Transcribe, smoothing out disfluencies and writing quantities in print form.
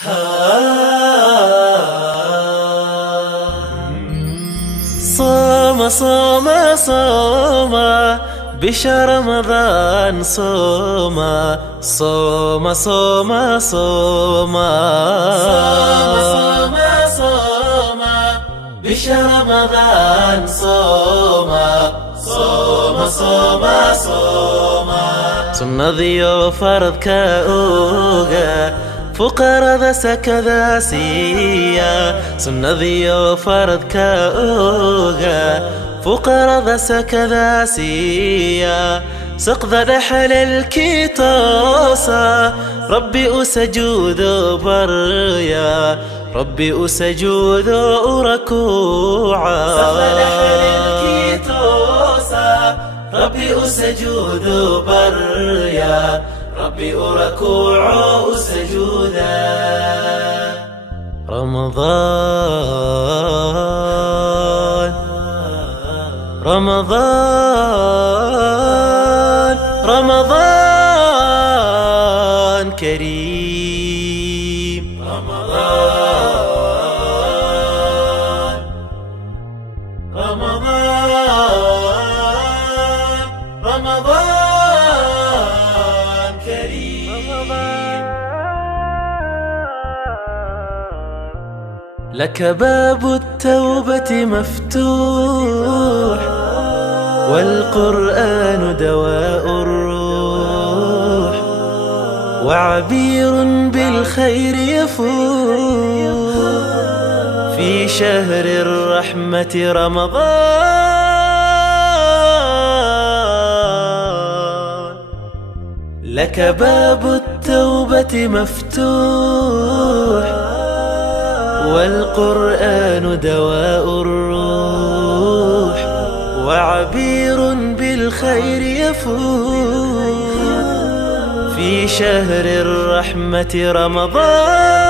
صوم صوم صوم بشهر رمضان صوم صوم صوم صوم صوم صوم بشهر رمضان صوم صوم صوم صوم سنة ذيو فرض كأوغا فقر ذا سكذا سيا سنة ذيو فرض كأوغا فقر ذا سكذا سيا سقذ رحل الكيتوسا ربي أسجود بريا ربي أسجود ركوعا سقذ رحل الكيتوسا ربي أسجود بريا ربي أركوع سجودا رمضان رمضان رمضان كريم رمضان رمضان رمضان كريم لك باب التوبة مفتوح والقرآن دواء الروح وعبير بالخير يفوح في شهر الرحمة رمضان لك باب التوبة مفتوح والقرآن دواء الروح وعبير بالخير يفوح في شهر الرحمة رمضان